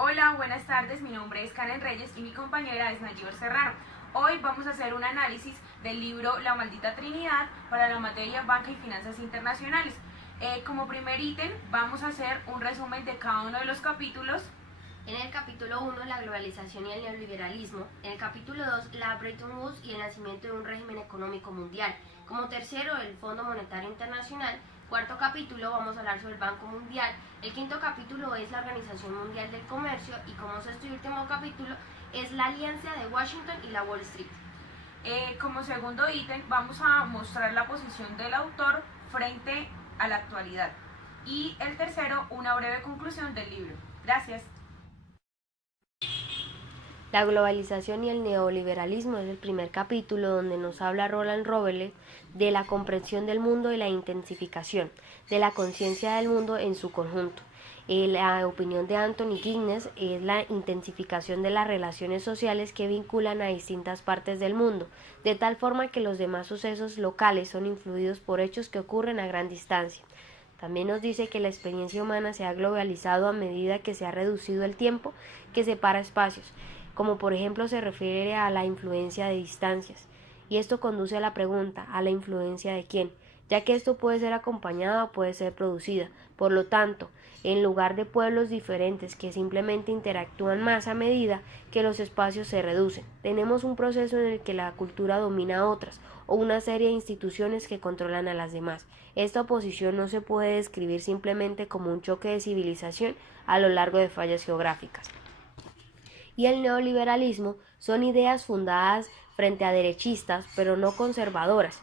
Hola, buenas tardes, mi nombre es Karen Reyes y mi compañera es Nayiber Serrano. Hoy vamos a hacer un análisis del libro La Maldita Trinidad para la materia Banca y Finanzas Internacionales. Como primer ítem vamos a hacer un resumen de cada uno de los capítulos. En el capítulo 1, la globalización y el neoliberalismo. En el capítulo 2, la Bretton Woods y el nacimiento de un régimen económico mundial. Como tercero, el Fondo Monetario Internacional. Cuarto capítulo, vamos a hablar sobre el Banco Mundial. El quinto capítulo es la Organización Mundial del Comercio. Y como sexto y último capítulo es la Alianza de Washington y la Wall Street. Como segundo ítem vamos a mostrar la posición del autor frente a la actualidad. Y el tercero, una breve conclusión del libro. Gracias. La globalización y el neoliberalismo es el primer capítulo donde nos habla Roland Robles de la comprensión del mundo y la intensificación de la conciencia del mundo en su conjunto. La opinión de Anthony Giddens es la intensificación de las relaciones sociales que vinculan a distintas partes del mundo, de tal forma que los demás sucesos locales son influidos por hechos que ocurren a gran distancia. También nos dice que la experiencia humana se ha globalizado a medida que se ha reducido el tiempo que separa espacios, como por ejemplo se refiere a la influencia de distancias. Y esto conduce a la pregunta, ¿a la influencia de quién? Ya que esto puede ser acompañada o puede ser producida. Por lo tanto, en lugar de pueblos diferentes que simplemente interactúan más a medida que los espacios se reducen, tenemos un proceso en el que la cultura domina a otras, o una serie de instituciones que controlan a las demás. Esta oposición no se puede describir simplemente como un choque de civilización a lo largo de fallas geográficas. Y el neoliberalismo son ideas fundadas frente a derechistas, pero no conservadoras,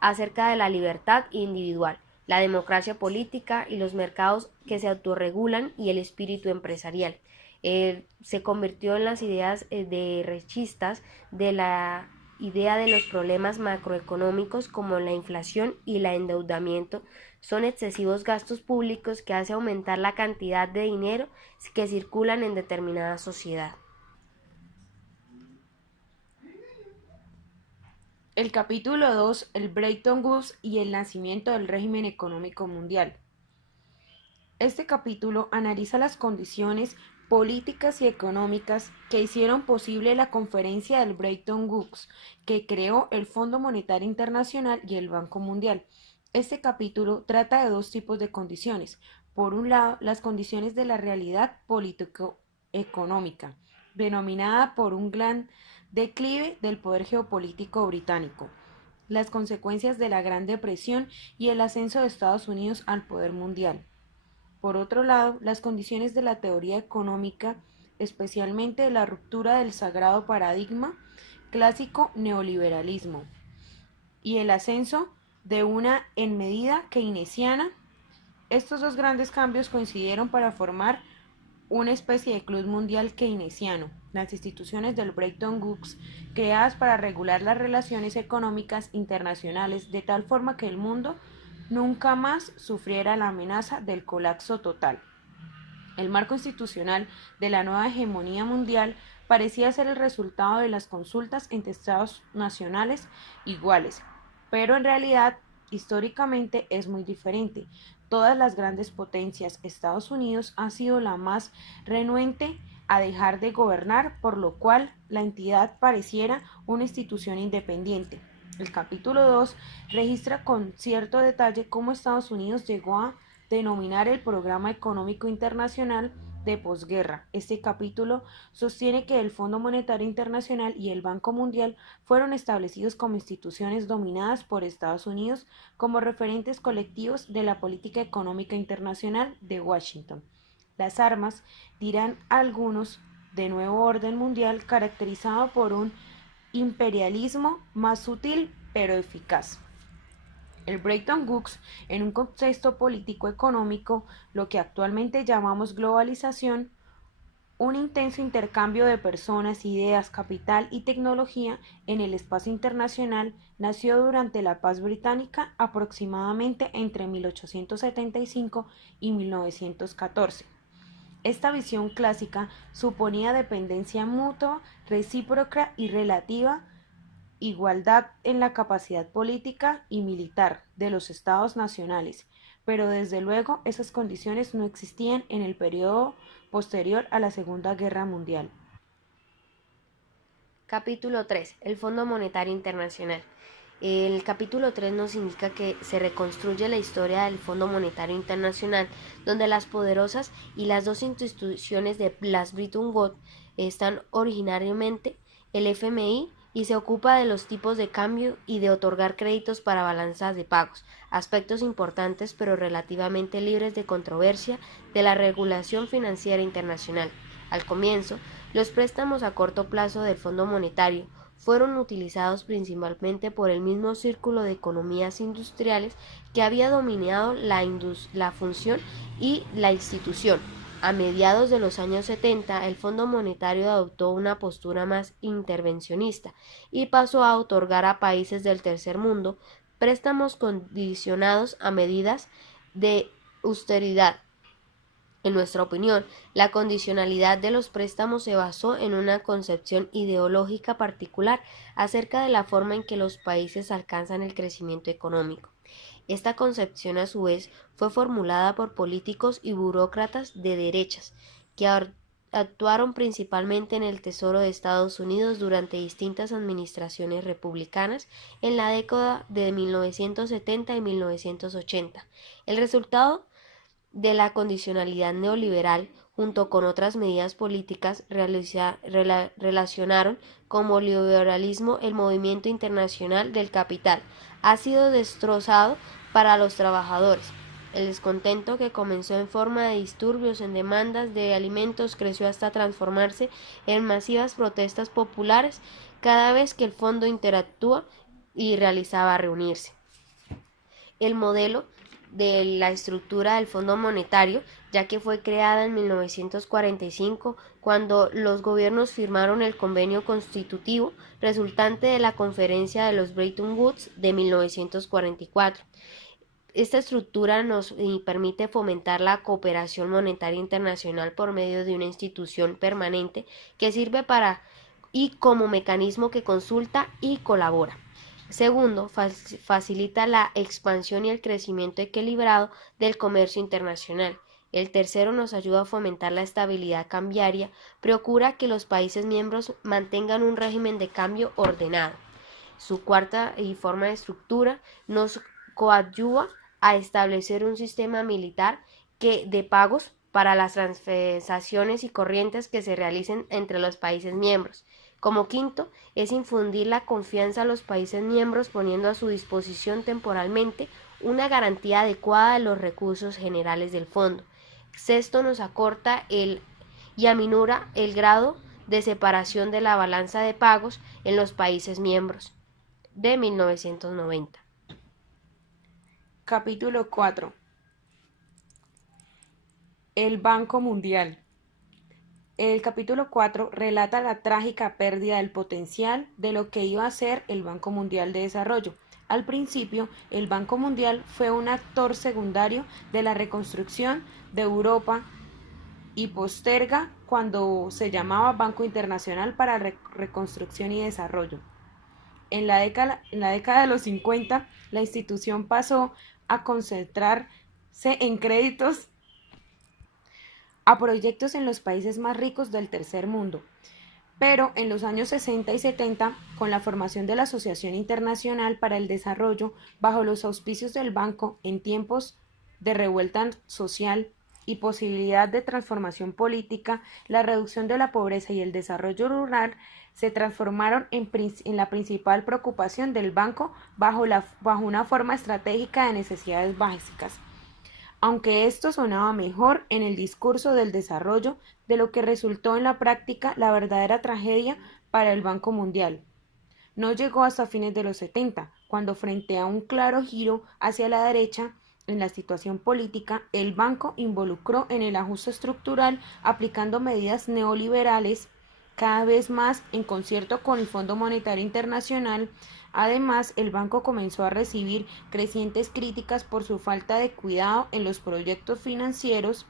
acerca de la libertad individual, la democracia política y los mercados que se autorregulan y el espíritu empresarial. Se convirtió en las ideas derechistas de la idea de los problemas macroeconómicos como la inflación y el endeudamiento son excesivos gastos públicos que hacen aumentar la cantidad de dinero que circulan en determinada sociedad. El capítulo 2, el Bretton Woods y el nacimiento del régimen económico mundial. Este capítulo analiza las condiciones políticas y económicas que hicieron posible la conferencia del Bretton Woods, que creó el Fondo Monetario Internacional y el Banco Mundial. Este capítulo trata de dos tipos de condiciones. Por un lado, las condiciones de la realidad político-económica, denominada por un gran declive del poder geopolítico británico, las consecuencias de la Gran Depresión y el ascenso de Estados Unidos al poder mundial. Por otro lado, las condiciones de la teoría económica, especialmente de la ruptura del sagrado paradigma clásico neoliberalismo y el ascenso de una en medida keynesiana. Estos dos grandes cambios coincidieron para formar una especie de club mundial keynesiano, las instituciones del Bretton Woods, creadas para regular las relaciones económicas internacionales de tal forma que el mundo nunca más sufriera la amenaza del colapso total. El marco institucional de la nueva hegemonía mundial parecía ser el resultado de las consultas entre estados nacionales iguales, pero en realidad históricamente es muy diferente. Todas las grandes potencias, Estados Unidos ha sido la más renuente a dejar de gobernar, por lo cual la entidad pareciera una institución independiente. El capítulo 2 registra con cierto detalle cómo Estados Unidos llegó a denominar el Programa Económico Internacional de posguerra. Este capítulo sostiene que el Fondo Monetario Internacional y el Banco Mundial fueron establecidos como instituciones dominadas por Estados Unidos como referentes colectivos de la política económica internacional de Washington. Las armas, dirán algunos, de nuevo orden mundial caracterizado por un imperialismo más sutil pero eficaz. El Bretton Woods, en un contexto político-económico, lo que actualmente llamamos globalización, un intenso intercambio de personas, ideas, capital y tecnología en el espacio internacional, nació durante la paz británica aproximadamente entre 1875 y 1914. Esta visión clásica suponía dependencia mutua, recíproca y relativa, igualdad en la capacidad política y militar de los estados nacionales, pero desde luego esas condiciones no existían en el periodo posterior a la Segunda Guerra Mundial. Capítulo 3. El Fondo Monetario Internacional. El capítulo 3 nos indica que se reconstruye la historia del Fondo Monetario Internacional, donde las poderosas y las dos instituciones de las Bretton Woods están originariamente el FMI y se ocupa de los tipos de cambio y de otorgar créditos para balanzas de pagos, aspectos importantes pero relativamente libres de controversia de la regulación financiera internacional. Al comienzo, los préstamos a corto plazo del Fondo Monetario fueron utilizados principalmente por el mismo círculo de economías industriales que había dominado la función y la institución. A mediados de los años 70, el Fondo Monetario adoptó una postura más intervencionista y pasó a otorgar a países del tercer mundo préstamos condicionados a medidas de austeridad. En nuestra opinión, la condicionalidad de los préstamos se basó en una concepción ideológica particular acerca de la forma en que los países alcanzan el crecimiento económico. Esta concepción, a su vez, fue formulada por políticos y burócratas de derechas, que actuaron principalmente en el Tesoro de Estados Unidos durante distintas administraciones republicanas en la década de 1970 y 1980. El resultado de la condicionalidad neoliberal, junto con otras medidas políticas, relacionaron como liberalismo el movimiento internacional del capital. Ha sido destrozado para los trabajadores. El descontento, que comenzó en forma de disturbios en demandas de alimentos, creció hasta transformarse en masivas protestas populares cada vez que el fondo interactúa y realizaba reunirse. El modelo de la estructura del Fondo Monetario, ya que fue creada en 1945 cuando los gobiernos firmaron el convenio constitutivo resultante de la Conferencia de los Bretton Woods de 1944. Esta estructura nos permite fomentar la cooperación monetaria internacional por medio de una institución permanente que sirve para y como mecanismo que consulta y colabora. Segundo, facilita la expansión y el crecimiento equilibrado del comercio internacional. El tercero, nos ayuda a fomentar la estabilidad cambiaria, procura que los países miembros mantengan un régimen de cambio ordenado. Su cuarta y forma de estructura nos coadyuva a establecer un sistema militar de pagos para las transacciones y corrientes que se realicen entre los países miembros. Como quinto, es infundir la confianza a los países miembros poniendo a su disposición temporalmente una garantía adecuada de los recursos generales del fondo. Sexto, nos acorta y aminora el grado de separación de la balanza de pagos en los países miembros de 1990. Capítulo 4. El Banco Mundial. El capítulo 4 relata la trágica pérdida del potencial de lo que iba a ser el Banco Mundial de Desarrollo. Al principio, el Banco Mundial fue un actor secundario de la reconstrucción de Europa y posterga cuando se llamaba Banco Internacional para Reconstrucción y Desarrollo. En la década de los 50, la institución pasó a concentrarse en créditos a proyectos en los países más ricos del tercer mundo. Pero en los años 60 y 70, con la formación de la Asociación Internacional para el Desarrollo, bajo los auspicios del banco en tiempos de revuelta social y posibilidad de transformación política, la reducción de la pobreza y el desarrollo rural se transformaron en la principal preocupación del banco bajo una forma estratégica de necesidades básicas. Aunque esto sonaba mejor en el discurso del desarrollo de lo que resultó en la práctica la verdadera tragedia para el Banco Mundial. No llegó hasta fines de los 70, cuando frente a un claro giro hacia la derecha en la situación política, el banco involucró en el ajuste estructural aplicando medidas neoliberales cada vez más en concierto con el Fondo Monetario Internacional. Además, el banco comenzó a recibir crecientes críticas por su falta de cuidado en los proyectos financieros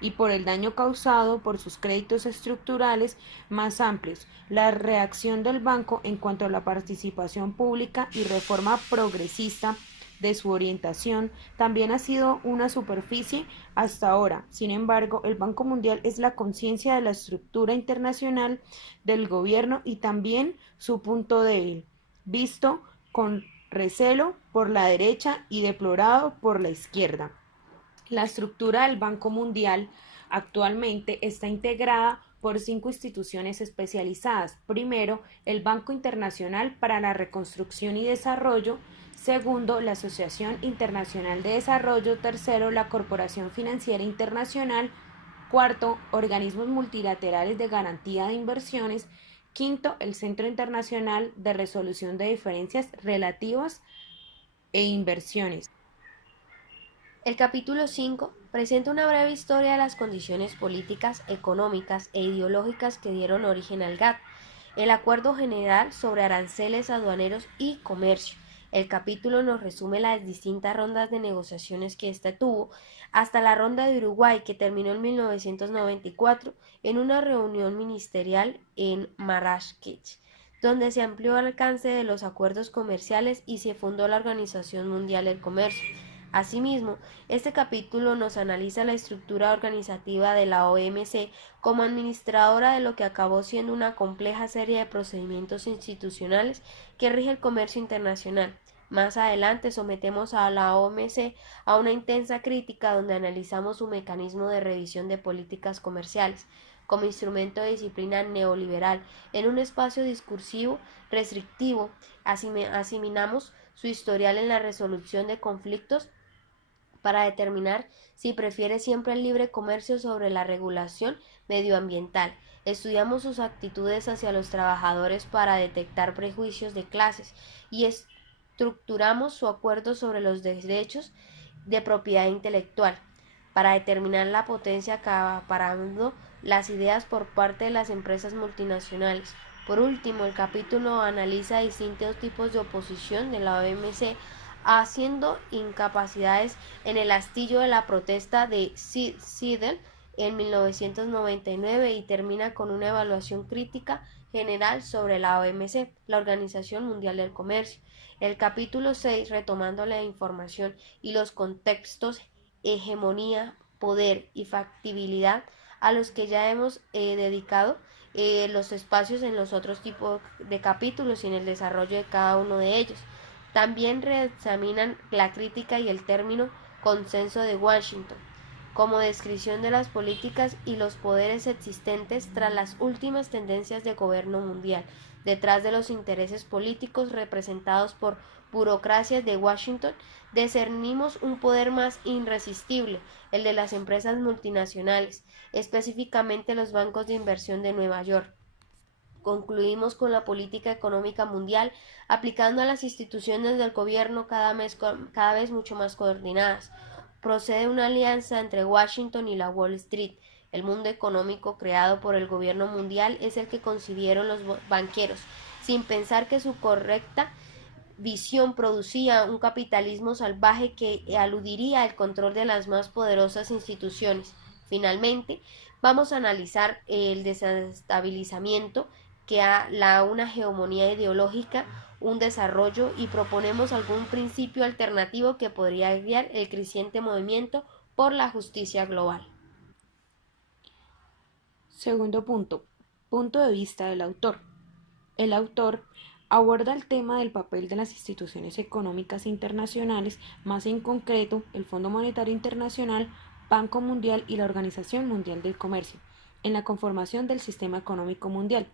y por el daño causado por sus créditos estructurales más amplios. La reacción del banco en cuanto a la participación pública y reforma progresista de su orientación, también ha sido una superficie hasta ahora. Sin embargo, el Banco Mundial es la conciencia de la estructura internacional del gobierno y también su punto débil, visto con recelo por la derecha y deplorado por la izquierda. La estructura del Banco Mundial actualmente está integrada por 5 instituciones especializadas. Primero, el Banco Internacional para la Reconstrucción y Desarrollo. Segundo, la Asociación Internacional de Desarrollo. Tercero, la Corporación Financiera Internacional. Cuarto, organismos multilaterales de garantía de inversiones. Quinto, el Centro Internacional de Resolución de Diferencias Relativas e Inversiones. El capítulo 5 presenta una breve historia de las condiciones políticas, económicas e ideológicas que dieron origen al GATT, el Acuerdo General sobre Aranceles Aduaneros y Comercio. El capítulo nos resume las distintas rondas de negociaciones que ésta tuvo, hasta la ronda de Uruguay, que terminó en 1994 en una reunión ministerial en Marrakech, donde se amplió el alcance de los acuerdos comerciales y se fundó la Organización Mundial del Comercio. Asimismo, este capítulo nos analiza la estructura organizativa de la OMC como administradora de lo que acabó siendo una compleja serie de procedimientos institucionales que rige el comercio internacional. Más adelante sometemos a la OMC a una intensa crítica donde analizamos su mecanismo de revisión de políticas comerciales como instrumento de disciplina neoliberal en un espacio discursivo restrictivo. Asimilamos su historial en la resolución de conflictos para determinar si prefiere siempre el libre comercio sobre la regulación medioambiental. Estudiamos sus actitudes hacia los trabajadores para detectar prejuicios de clases y estructuramos su acuerdo sobre los derechos de propiedad intelectual para determinar la potencia acaparando las ideas por parte de las empresas multinacionales. Por último, el capítulo analiza distintos tipos de oposición de la OMC, haciendo incapacidades en el astillo de la protesta de Seattle en 1999 y termina con una evaluación crítica general sobre la OMC, la Organización Mundial del Comercio. El capítulo 6, retomando la información y los contextos, hegemonía, poder y factibilidad a los que ya hemos dedicado los espacios en los otros tipos de capítulos y en el desarrollo de cada uno de ellos. También reexaminan la crítica y el término consenso de Washington como descripción de las políticas y los poderes existentes tras las últimas tendencias de gobierno mundial, detrás de los intereses políticos representados por burocracias de Washington. Discernimos un poder más irresistible, el de las empresas multinacionales, específicamente los bancos de inversión de Nueva York. Concluimos con la política económica mundial, aplicando a las instituciones del gobierno cada vez mucho más coordinadas. Procede una alianza entre Washington y la Wall Street. El mundo económico creado por el gobierno mundial es el que concibieron los banqueros, sin pensar que su correcta visión producía un capitalismo salvaje que aludiría al control de las más poderosas instituciones. Finalmente, vamos a analizar el desestabilizamiento que una hegemonía ideológica, un desarrollo y proponemos algún principio alternativo que podría guiar el creciente movimiento por la justicia global. Segundo punto, punto de vista del autor. El autor aborda el tema del papel de las instituciones económicas internacionales, más en concreto el Fondo Monetario Internacional, Banco Mundial y la Organización Mundial del Comercio, en la conformación del sistema económico mundial.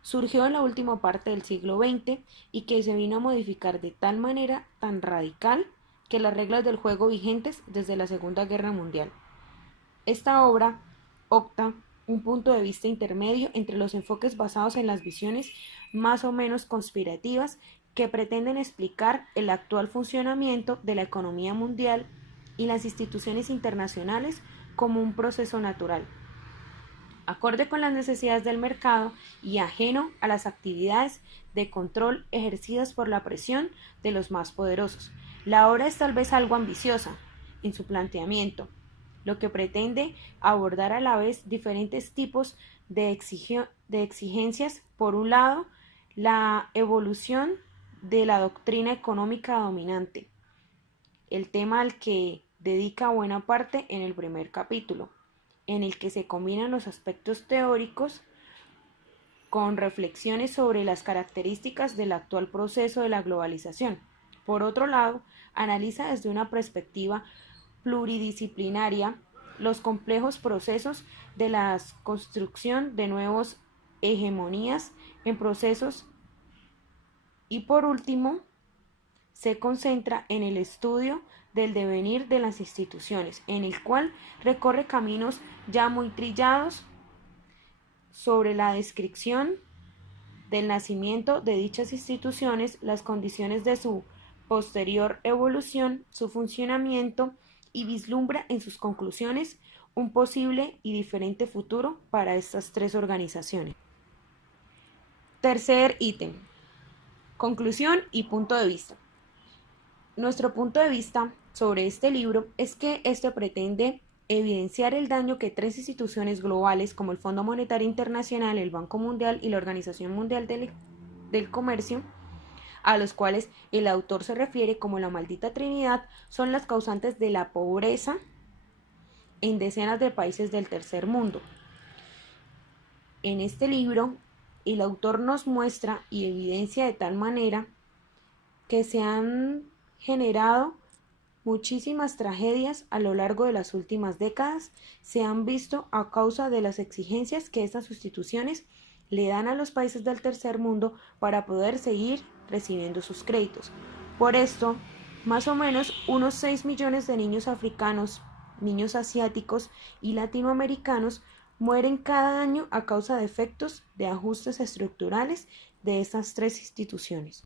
Surgió en la última parte del siglo XX y que se vino a modificar de tal manera tan radical que las reglas del juego vigentes desde la Segunda Guerra Mundial. Esta obra opta un punto de vista intermedio entre los enfoques basados en las visiones más o menos conspirativas que pretenden explicar el actual funcionamiento de la economía mundial y las instituciones internacionales como un proceso natural, acorde con las necesidades del mercado y ajeno a las actividades de control ejercidas por la presión de los más poderosos. La obra es tal vez algo ambiciosa en su planteamiento, lo que pretende abordar a la vez diferentes tipos de exigencias. Por un lado, la evolución de la doctrina económica dominante, el tema al que dedica buena parte en el primer capítulo, en el que se combinan los aspectos teóricos con reflexiones sobre las características del actual proceso de la globalización. Por otro lado, analiza desde una perspectiva pluridisciplinaria los complejos procesos de la construcción de nuevas hegemonías en procesos y por último, se concentra en el estudio del devenir de las instituciones, en el cual recorre caminos ya muy trillados sobre la descripción del nacimiento de dichas instituciones, las condiciones de su posterior evolución, su funcionamiento y vislumbra en sus conclusiones un posible y diferente futuro para estas tres organizaciones. Tercer ítem. Conclusión y punto de vista. Nuestro punto de vista sobre este libro es que este pretende evidenciar el daño que tres instituciones globales como el Fondo Monetario Internacional, el Banco Mundial y la Organización Mundial del Comercio, a los cuales el autor se refiere como la maldita Trinidad, son las causantes de la pobreza en decenas de países del tercer mundo. En este libro, el autor nos muestra y evidencia de tal manera que se han generado muchísimas tragedias a lo largo de las últimas décadas, se han visto a causa de las exigencias que estas instituciones le dan a los países del tercer mundo para poder seguir recibiendo sus créditos. Por esto, más o menos unos 6 millones de niños africanos, niños asiáticos y latinoamericanos mueren cada año a causa de efectos de ajustes estructurales de estas tres instituciones.